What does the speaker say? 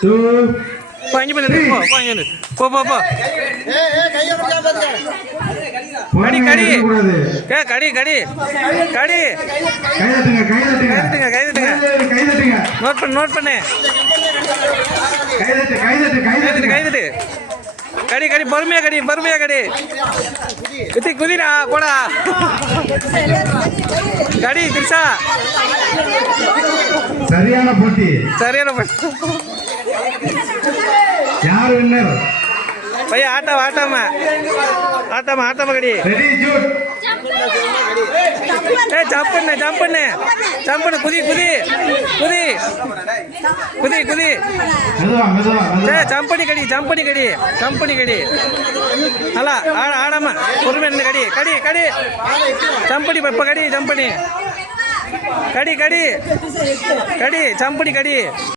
Two பண்ணு போ போ போ போ போ கடி, கடி. கூடாது கடி கடி கடி கை தட்டுங்க நோட் பண்ணு நோட் பண்ணு கடி கடி பொறுமையா கடி பொறுமையா கடி போடா கடி கிருஷா சரியான போட்டி. சரியான பண்ணு யார் வின்னர் பையன் ஆட்டாம ஆட்டாம. ஆட்டாம ஆட்டாம கடி. ரெடி ஜூட் ஏ ஜம்ப் பண்ணு ஜம்ப் பண்ணு. ஜம்ப் பண்ணு குதி குதி. குதி. குதி குதி. ஏ ஜம்ப் பண்ணி கடி ஜம்ப் பண்ணி கடி. ஜம்ப் பண்ணி கடி. நல்லா ஆட ஆடாம. நின்னு கடி. கடி கடி. ஜம்ப் பண்ணி கடி ஜம்ப் பண்ணி. கடி கடி. கடி ஜம்ப் கடி.